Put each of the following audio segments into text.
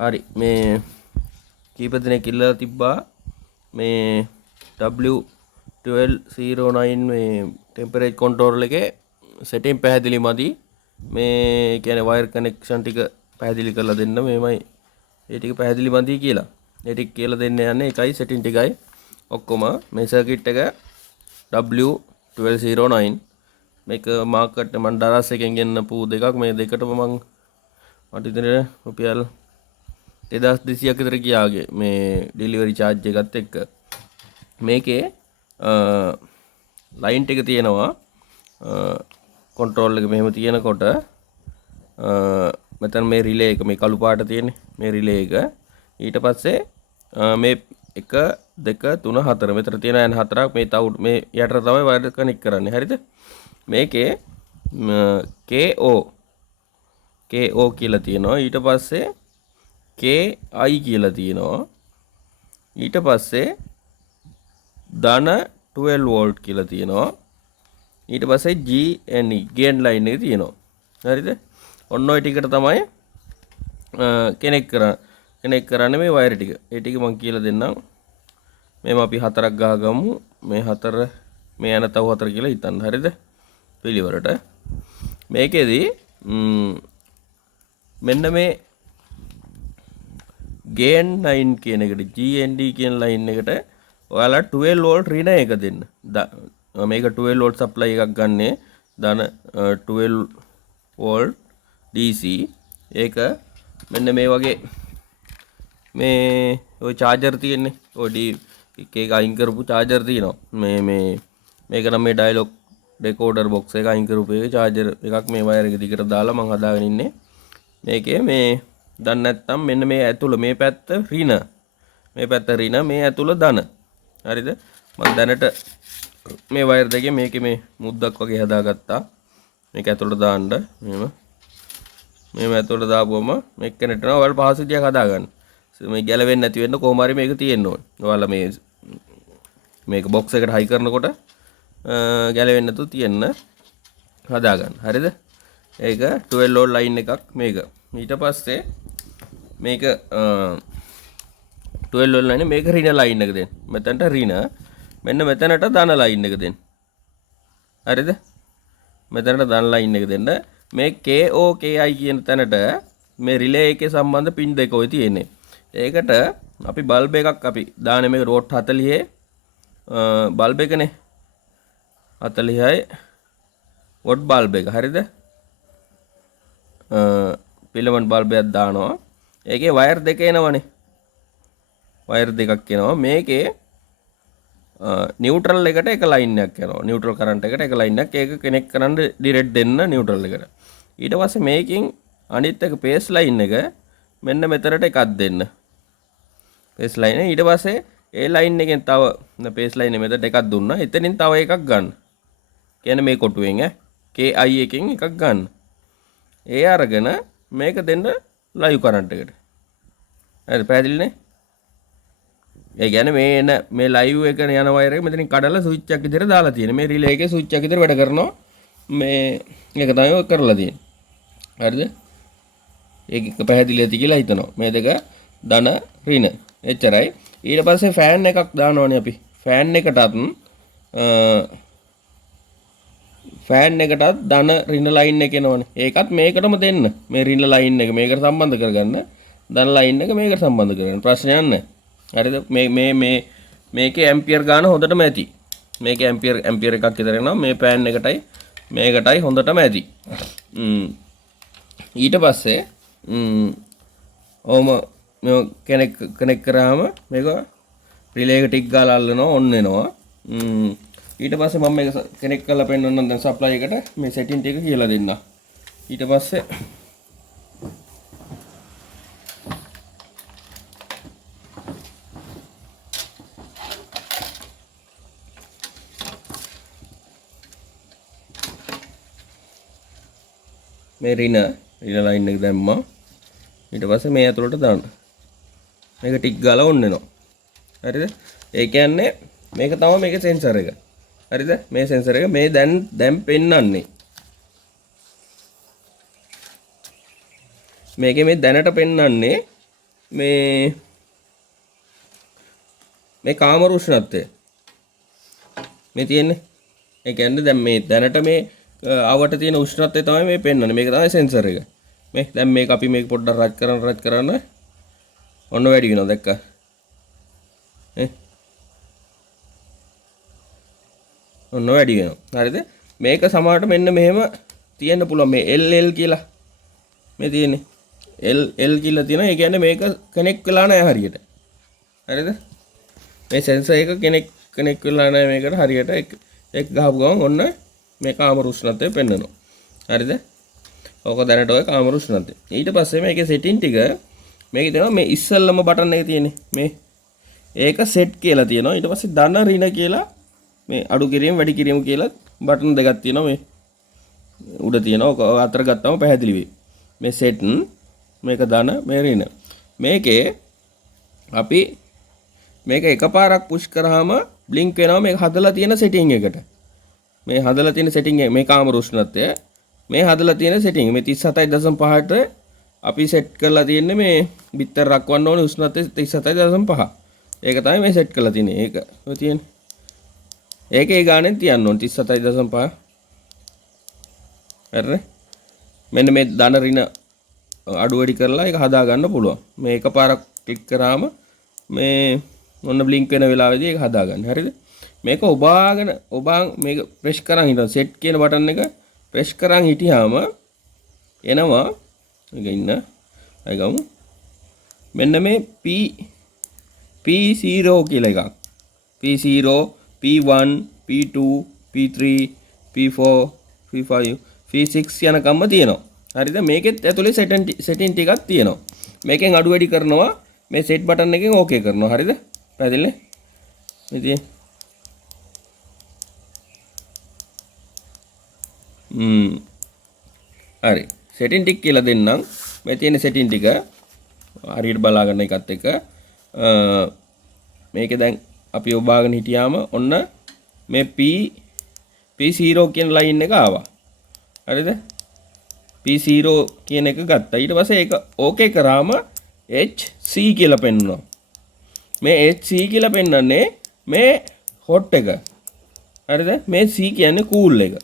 හරි මේ කීප දෙනෙක් ඉල්ලලා තිබ්බා මේ W1209 මේ ටෙම්පරේචර් කන්ට්‍රෝල් එකේ සෙටින් පැහැදිලි මදි මේ කියන්නේ වයර් කනෙක්ෂන් ටික පැහැදිලි කරලා දෙන්න මේමයි ඒ ටික පැහැදිලි මදි කියලා. ඒ ටික කියලා දෙන්න යන්නේ එකයි සෙටින් ටිකයි ඔක්කොම මේ සර්කිට් එක W1209 මේක මාකට් මන් ඩරස් එකෙන් ගෙන්නපු දෙකක් මේ දෙකටම මං මට ඉතින් රුපියල් 2200ක් විතර ගියාගේ මේ ඩෙලිවරි charge එකත් එක්ක මේකේ ලයින් ටික තියෙනවා කන්ට්‍රෝල් එක මෙහෙම තියෙනකොට මෙතන මේ රිලේ එක මේ කළු පාට තියෙන්නේ මේ රිලේ එක ඊට පස්සේ මේ 1 2 3 4 මෙතන තියෙන යන හතරක් මේ තව මේ යට තමයි වයර් කනෙක්ට් කරන්නේ හරිද මේකේ KO කියලා තියෙනවා ඊට පස්සේ KI කියලා තියෙනවා ඊට පස්සේ ධන 12 වෝල්ට් කියලා තියෙනවා ඊට පස්සේ GNE ගේන් ලයින් එක තියෙනවා හරිද ඔන්න ඔය ටිකට තමයි කනෙක්ට් කරන්නේ මේ වයර් ටික ඒ ටික මම කියලා දෙන්නම් මේව අපි හතරක් ගහගමු මේ හතර මේ යන තව හතර කියලා හිතන්න හරිද පිළිවෙලට මේකෙදි මෙන්න මේ ගේන් ලයින් කියන එකට GND කියන ලයින් එකට ඔයාලා 12 වෝල්ට් ඍණ එක දෙන්න. මේක 12 වෝල්ට් සප්ලයි එකක් ගන්නෙ ධන 12 වෝල්ට් DC ඒක මෙන්න මේ වගේ මේ ඔය charger තියෙන්නේ. ඔය එක අයින් කරපු charger තියෙනවා. මේක නම් මේ dialog decoder box එක අයින් කරපු එකේ charger එකක් මේ වයර් එක දිගට දාලා මම හදාගෙන ඉන්නේ. මේකේ මේ දන්නේ නැත්නම් මෙන්න මේ ඇතුළ මේ පැත්ත ඍණ මේ පැත්ත ඍණ මේ ඇතුළ ධන හරිද මම දැනට මේ වයර් දෙකේ මේකේ මේ මුද්දක් වගේ හදාගත්තා මේක ඇතුළට දාන්න මේව ඇතුළට දාපුවම මේක කනෙක්ට් කරනවා ඔයාලා පහසු විදියක් හදාගන්න මේ ගැලවෙන්නේ නැති වෙන්න කොහොම හරි මේක තියෙන්න ඕනේ ඔයාලා මේක බොක්ස් එකට හයි කරනකොට ගැලවෙන්නේ නැතුව තියෙන්න හදාගන්න හරිද ඒක 12 වෝල්ට් ලයින් එකක් මේක ඊට පස්සේ මේක 12 වෝල්ට් ලයින් මේක ඍණ ලයින් එක දෙන්න. මෙතනට ඍණ මෙන්න මෙතනට ධන ලයින් එක දෙන්න. හරිද? මෙතනට ධන ලයින් එක දෙන්න. මේ KO KI කියන තැනට මේ රිලේ එකේ සම්බන්ධ පින් දෙක ඔය තියෙන්නේ. ඒකට අපි බල්බ් එකක් අපි දාන්නේ මේක රෝට් 40 බල්බ් එකනේ 40යි වොට් බල්බ් එක හරිද? පිලමන්ට් බල්බයක් දානවා ඒකේ වයර් දෙක එනවනේ වයර් දෙකක් එනවා මේකේ නියුට්‍රල් එකට එක ලයින් එකක් යනවා නියුට්‍රල් කරන්ට් එකට එක ලයින් එකක් ඒක කනෙක්ට් කරන්න ඩිරෙක්ට් දෙන්න නියුට්‍රල් එකට ඊට පස්සේ මේකෙන් අනිත් එක පේස් ලයින් එක මෙන්න මෙතනට එකක් දෙන්න පේස් ලයින් ඊට පස්සේ ඒ ලයින් එකෙන් තව පේස් ලයින් එක මෙතනට එකක් දුන්නා එතනින් තව එකක් ගන්න කියන්නේ මේ කොටුවෙන් KI එකෙන් එකක් ගන්න ඒ අරගෙන මේක දෙන්න ලයිව් කරන්ට් එකට. හරි පැහැදිලිනේ? ඒ කියන්නේ මේ ලයිව් එක යන වයර් එක මෙතනින් කඩලා ස්විච් එකක් විතර දාලා තියෙනවා. මේ රිලේ එකේ ස්විච් එකක් විතර වැඩ කරනවා. මේ එක තමයි ඔය කරලා තියෙන්නේ. හරිද? ඒක පැහැදිලි ඇති කියලා හිතනවා. මේ දෙක ධන ඍණ. එච්චරයි. ඊට පස්සේ ෆෑන් එකක් දානවනේ අපි. ෆෑන් එකටත් ධන ඍණ ලයින් එක එනවනේ. ඒකත් මේකටම දෙන්න. මේ ඍණ ලයින් එක මේකට සම්බන්ධ කරගන්න. ධන ලයින් එක මේකට සම්බන්ධ කරගන්න. ප්‍රශ්නයක් නැහැ. හරිද? මේකේ ඇම්පියර් ගාන හොඳටම ඇති. මේකේ ඇම්පියර් එකක් විතර එනවා. මේ පෑන් එකටයි මේකටයි හොඳටම ඇති. ඊට පස්සේ ඕම මේ කනෙක්ට් කරාම මේක රිලේ එක ටික් ගාලා අල්ලනවා ඔන් වෙනවා. ඊට පස්සේ මම මේක කනෙක්ට් කරලා පෙන්නන්නම් දැන් සප්ලයි එකට මේ සෙටින් ටික කියලා දෙන්න. ඊට පස්සේ මේ රින ලයින් එක දැම්මා. ඊට පස්සේ මේ ඇතුළට දාන්න. මේක ටික් ගාලා ඔන් වෙනවා. හරිද? ඒ කියන්නේ මේක තමයි මේකේ සෙන්සර් එක. හරිද? මේ සෙන්සර් එක මේ දැන් පෙන්නන්නේ. මේකේ මේ දැනට පෙන්නන්නේ මේ කාමර උෂ්ණත්වය මේ තියෙන්නේ. ඒ කියන්නේ දැන් මේ දැනට මේ ආවට තියෙන උෂ්ණත්වය තමයි මේ පෙන්වන්නේ. මේක තමයි සෙන්සර් එක. මේ දැන් මේක අපි මේක පොඩ්ඩක් රත් කරන ඔන්න වැඩි වෙනවා දැක්කා. ඔන්න වැඩි වෙනවා. හරිද? මේක සමහරට මෙන්න මෙහෙම තියෙන්න පුළුවන්. මේ LL කියලා මේ තියෙන්නේ. LL කියලා තියෙනවා. ඒ කියන්නේ මේක කනෙක්ට් වෙලා නැහැ හරියට. හරිද? මේ සෙන්සර් එක කනෙක්ට් වෙලා නැහැ මේකට හරියට. එක ගහපු ගමන් ඔන්න මේ කාමර උෂ්ණත්වය පෙන්වනවා. හරිද? ඕක දැනට ඔය කාමර උෂ්ණත්වය. ඊට පස්සේ මේකේ සෙටින් ටික මේකේ තියෙනවා මේ ඉස්සෙල්ලම බටන් එක තියෙන්නේ. මේ ඒක සෙට් කියලා තියෙනවා. ඊට පස්සේ ධන ඍණ කියලා මේ අඩු කිරීම වැඩි කිරීම කියලා බටන් දෙකක් තියෙනවා. මේ උඩ තියෙනවා. ඔක අතර ගත්තම පැහැදිලි වෙයි. මේ සෙට් මේක ධන මේ ඍණ. මේකේ අපි මේක එකපාරක් පුෂ් කරාම බ්ලින්ක් වෙනවා මේක හදලා තියෙන සෙටින් එකට. මේ හදලා තියෙන සෙටින් එක මේ කාමර උෂ්ණත්වය මේ හදලා තියෙන සෙටින් මේ 37.5ට අපි සෙට් කරලා තියෙන්නේ මේ බිත්තර රක්වන්න ඕනේ උෂ්ණත්වය 37.5. ඒක තමයි මේ සෙට් කරලා තියෙන්නේ. ඒක ඔය තියෙන්නේ. ඒකේ ගානෙන් තියන්න ඕනේ 37.5. හරිද? මෙන්න මේ ධන ඍණ අඩු වැඩි කරලා ඒක හදා ගන්න පුළුවන්. මේ එකපාරක් ක්ලික් කරාම මේ ඔන්න බ්ලින්ක් වෙන වෙලාවෙදී ඒක හදා ගන්න. හරිද? මේක ඔබාගෙන මේක ප්‍රෙස් කරන් හිටන් සෙට් කියන බටන් එක ප්‍රෙස් කරන් හිටියාම එනවා මේක ඉන්න අය ගමු. මෙන්න මේ P0 කියලා එකක්. P0 P1 P2 P3 P4 P5 P6 යනකම්ම තියෙනවා. හරිද? මේකෙත් ඇතුලේ සෙටින් ටිකක් තියෙනවා. මේකෙන් අඩු වැඩි කරනවා මේ සෙට් බටන් එකෙන් ඕකේ කරනවා. හරිද? පැහැදිලිනේ? ඉතින් හරි. සෙටින් ටික කියලා දෙන්නම්. මේ තියෙන සෙටින් ටික හරියට බලා ගන්න එකත් එක මේකේ දැන් අපි ඔබාගෙන හිටියාම ඔන්න මේ P0 කියන ලයින් එක ආවා. හරිද? P0 කියන එක ගත්තා. ඊට පස්සේ ඒක ඕකේ කරාම HC කියලා පෙන්වනවා. මේ HC කියලා පෙන්වන්නේ මේ හොට් එක. හරිද? මේ C කියන්නේ කූල් එක.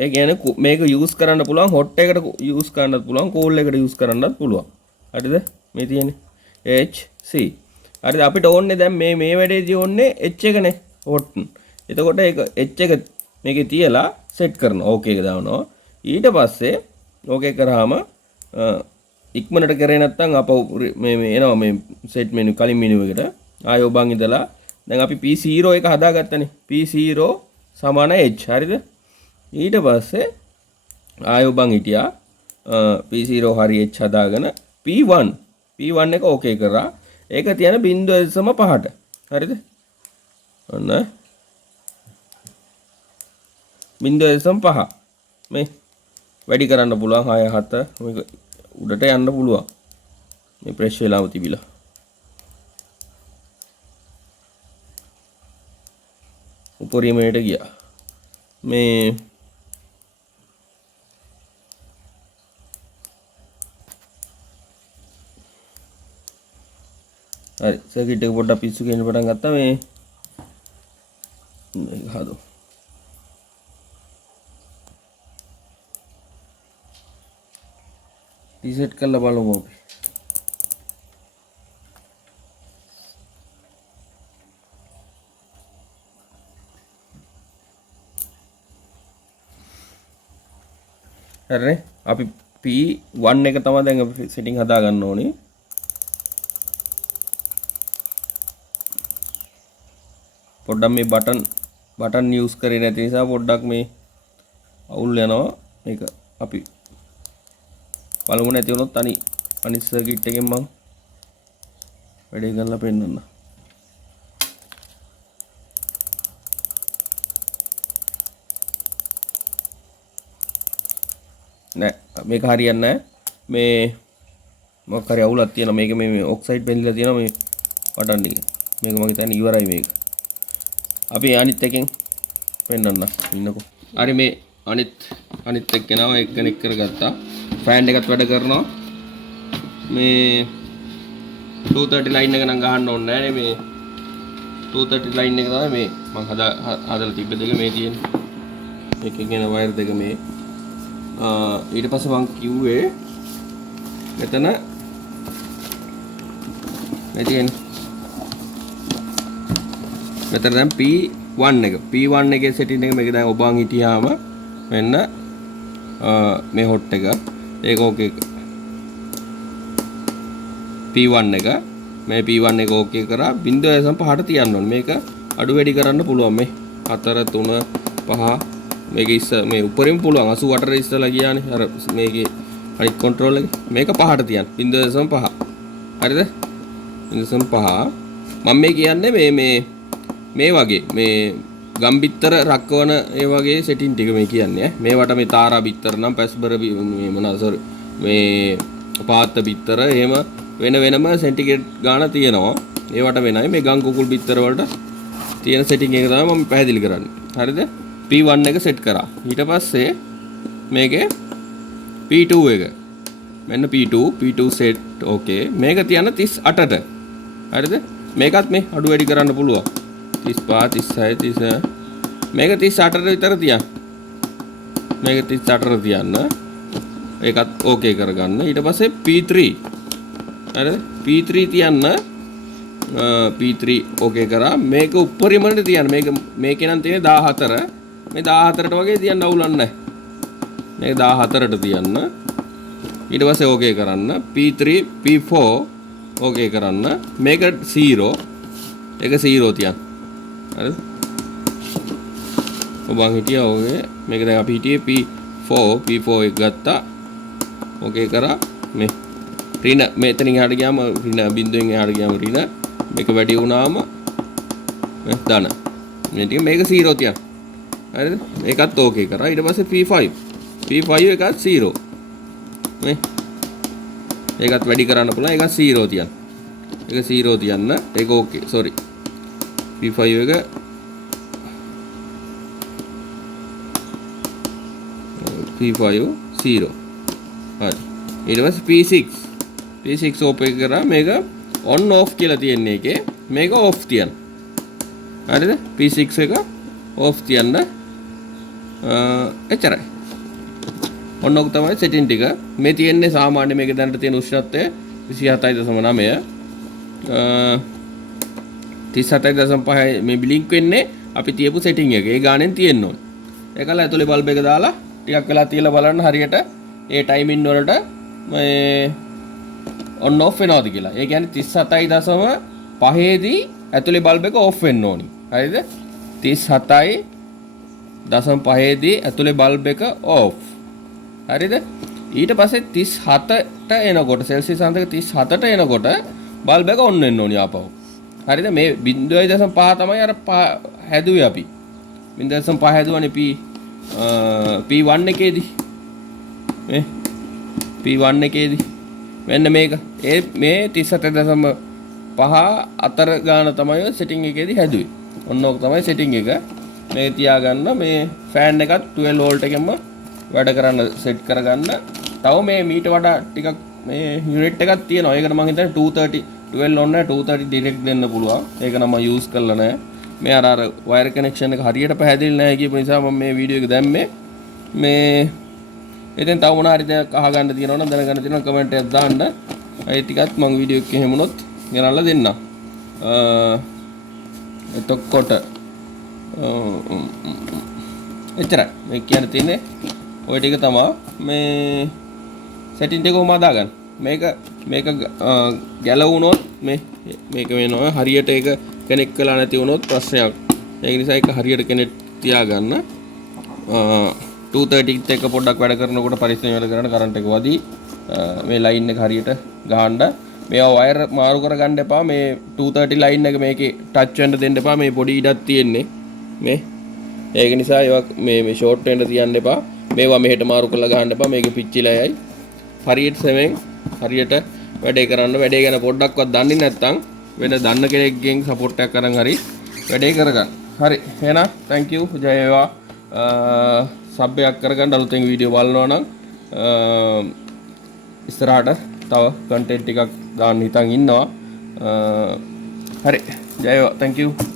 ඒ කියන්නේ මේක යූස් කරන්න පුළුවන් හොට් එකට යූස් කරන්නත් පුළුවන් කූල් එකට යූස් කරන්නත් පුළුවන්. හරිද? මේ තියෙන්නේ HC. හරිද? අපිට ඕනේ දැන් මේ වැඩේදී ඕනේ H එකනේ හොට්. එතකොට ඒක H එක මේකේ තියලා සෙට් කරනවා. ඕකේ එක දානවා. ඊට පස්සේ ඕකේ කරාම ඉක්මනට කරේ නැත්නම් අපව මේ එනවා මේ සෙට් මෙනු කලින් මෙනු එකට ආයෙ ඔබන් ඉඳලා දැන් අපි P0 එක හදාගත්තනේ. P0 සමාන H. හරිද? ඊට පස්සේ ආයෙ ඔබන් හිටියා P0 හරි H හදාගෙන P1 එක ඕකේ කරා. ඒක තියන 0.5ට. හරිද? ඔන්න 0.5 මේ වැඩි කරන්න පුළුවන් 6 7 මේක උඩට යන්න පුළුවන්. මේ ප්‍රෙස් වෙලාම තිබිලා. උපරිමයට ගියා. මේ හරි සර්කිට් එක පොඩ්ඩක් පිස්සු කියන පටන් ගත්තා මේ හදමු. රීසෙට් කරලා බලමු අපි. හරි අපි P1 එක තමයි දැන් අපි සෙටින් හදා ගන්න ඕනේ. පොඩ්ඩක් මේ බටන් යූස් කරේ නැති නිසා පොඩ්ඩක් මේ අවුල් යනවා. මේක අපි බලමු නැති වුණොත් අනිත් සර්කිට් එකෙන් මම වැඩේ කරලා පෙන්නන්න. නෑ මේක හරියන්නේ නැහැ. මේ මොකක් හරි අවුලක් තියෙනවා. මේක මේ ඔක්සයිඩ් බැඳිලා තියෙනවා මේ බටන් එකේ. මේක මම හිතන්නේ ඉවරයි මේක. අපි අනිත් එකෙන් පෙන්නන්න ඉන්නකෝ. හරි මේ අනිත් එක්කෙනාව එක කනෙක්ට් කරගත්තා. ෆෑන් එකත් වැඩ කරනවා. මේ 230 ලයින් එක නම් ගහන්න ඕනේ නැහැ මේ 230 ලයින් එක තමයි මේ මම හදලා තිබ්බ දෙක මේ තියෙන්නේ එකේ කියන වයර් දෙක මේ ඊට පස්සේ මම කිව්වේ මෙතන මේ තියෙන්නේ මෙතන දැන් P1 එක P1 එකේ සෙටින් එක මේක දැන් ඔබන් හිටියාම මෙන්න මේ හොට් එක ඒක ඕකේ P1 එක මේ P1 එක ඕකේ කරා 0.5ට තියන්න ඕනේ මේක අඩු වැඩි කරන්න පුළුවන් මේ 4 3 5 මේක ඉස්ස මේ උඩරින් පුළුවන් 88ට ඉස්සලා ගියානේ අර මේකේ අනිත් කන්ට්‍රෝල් එක මේක 5ට තියන්න 0.5 හරිද 0.5 මම මේ කියන්නේ මේ වගේ මේ ගම් බිත්තර රක්වන ඒ වගේ සෙටින් ටික මේ කියන්නේ මේවට මේ තාරා බිත්තර නම් පැස්බර මේ මොනවා සෝරි මේ පාත්ත බිත්තර එහෙම වෙන වෙනම සෙන්ටිග්‍රේඩ් ගාන තියෙනවා ඒවට වෙනයි මේ ගම් කුකුල් බිත්තර වලට තියෙන සෙටින් එක තමයි මම පැහැදිලි කරන්නේ හරිද P1 එක සෙට් කරා ඊට පස්සේ මේකේ P2 එක මෙන්න P2 සෙට් ඕකේ මේක තියන්න 38ට හරිද මේකත් මේ අඩු වැඩි කරන්න පුළුවන් 35 36 30 මේක 38ට විතර තියන්න මේක 38ට තියන්න ඒකත් ඕකේ කරගන්න ඊට පස්සේ P3 හරිද P3 තියන්න P3 ඕකේ කරා මේක උඩරිමකට තියන්න මේකේ නම් තියෙන්නේ 14 මේ 14ට වගේ තියන්න අවුලක් නැහැ මේක 14ට තියන්න ඊට පස්සේ ඕකේ කරන්න P3 P4 ඕකේ කරන්න මේක 0 ඒක 0 තියන්න හරිද ඔබන් හිටියා ඕකේ මේක දැන් අපි හිටියේ P4 එක ගත්තා ඕකේ කරා මේ රින මෙතනින් එහාට ගියාම රින බිඳුවෙන් එහාට ගියාම රින මේක වැඩි වුණාම මේ ධන මේ ටික මේක 0 තියන්න හරිද මේකත් ඕකේ කරා ඊට පස්සේ P5 එකත් 0 මේ ඒකත් වැඩි කරන්න පුළුවන් ඒකත් 0 තියන්න ඒක 0 තියන්න ඒක ඕකේ sorry P5 එක P5 0 හරි ඊට පස්සේ P6 ඕපන් කරා මේක on off කියලා තියෙන්නේ එකේ මේක off තියන්න හරිද P6 එක off තියන්න එච්චරයි ඔන්න ඔක තමයි සෙටින් ටික මේ තියෙන්නේ සාමාන්‍ය මේක දැනට තියෙන උෂ්ණත්වය 37.5 මේ බ්ලින්ක් වෙන්නේ අපි තියපු සෙටින් එක ඒ ගානෙන් තියෙන්න ඕනේ ඒකලා ඇතුලේ බල්බ් එක දාලා ටිකක් වෙලා තියලා බලන්න හරියට ඒ ටයිමින් වලට මේ on off වෙනවද කියලා. ඒ කියන්නේ 37.5 දී ඇතුලේ බල්බ් එක off වෙන්න ඕනි. හරිද? 37.5 දී ඇතුලේ බල්බ් එක off. හරිද? ඊට පස්සේ 37ට එනකොට සෙල්සියස් අංශක 37ට එනකොට බල්බ් එක on වෙන්න ඕනි ආපහු. හරිද? මේ 0.5 තමයි අර හැදුවේ අපි. 0.5 හැදුවනේ P1 එකේදී. මේ P1 එකේදී මෙන්න මේක මේ 37.5 අතර ගාන තමයි සෙටින් එකේදී හැදුවේ. ඔන්න ඕක තමයි සෙටින් එක. මේ තියාගන්න මේ ෆෑන් එකත් 12 වෝල්ට් එකෙන්ම වැඩ කරන්න සෙට් කරගන්න. තව මේ මීට වඩා ටිකක් මේ යුනිට් එකක් තියෙනවා. ඒකට මම හිතන්නේ 230 12 ඕනේ 230 ඩිරෙක්ට් දෙන්න පුළුවන්. ඒක නම් මම යූස් කරලා නැහැ. මේ අර වයර් කනෙක්ෂන් එක හරියට පැහැදිලි නැහැ කියපු නිසා මම මේ වීඩියෝ එක දැම්මේ. මේ ඉතින් තව මොනවා හරි දෙයක් අහගන්න තියෙනවා නම් දැනගන්න තියෙනවා කමෙන්ට් එකක් දාන්න. ඒ ටිකත් මම වීඩියෝ එකේ හැමුණොත් ගෙනල්ලා දෙන්නම්. එතකොට එච්චරයි. මේ කියන්න තියෙන්නේ ඔය ටික තමයි මේ සෙටින් එක කොහොමද දාගන්න. මේක ගැලවුණොත් මේක වෙනවා හරියට ඒක කනෙක්ට් කළා නැති වුණොත් ප්‍රශ්නයක්. ඒක නිසා ඒක හරියට කනෙක්ට් තියාගන්න. 230 එක පොඩ්ඩක් වැඩ කරනකොට පරිස්සමෙන් වැඩ කරන්න කරන්ට් එක වදී මේ ලයින් එක හරියට ගහන්න මේවා වයර් මාරු කරගන්න එපා මේ 230 ලයින් එක මේකේ ටච් වෙන්න දෙන්න එපා මේ පොඩි ඉඩක් තියෙන්නේ මේ ඒක නිසා ඒවා මේ ෂෝට් වෙන්න තියන්න එපා මේවා මෙහෙට මාරු කරලා ගහන්න එපා මේක පිච්චිලා යයි හරියට සෙමෙන් හරියට වැඩේ කරන්න වැඩේ ගැන පොඩ්ඩක්වත් දන්නේ නැත්නම් වෙන දන්න කෙනෙක්ගෙන් සපෝට් එකක් අරන් හරි වැඩේ කරගන්න හරි එහෙනම් thank you ජය වේවා සබ් එකක් කරගන්න අලුතෙන් වීඩියෝ බලනවා නම් ඉස්සරහට තව කන්ටෙන්ට් ටිකක් දාන්න හිතන් ඉන්නවා හරි ජයවා thank you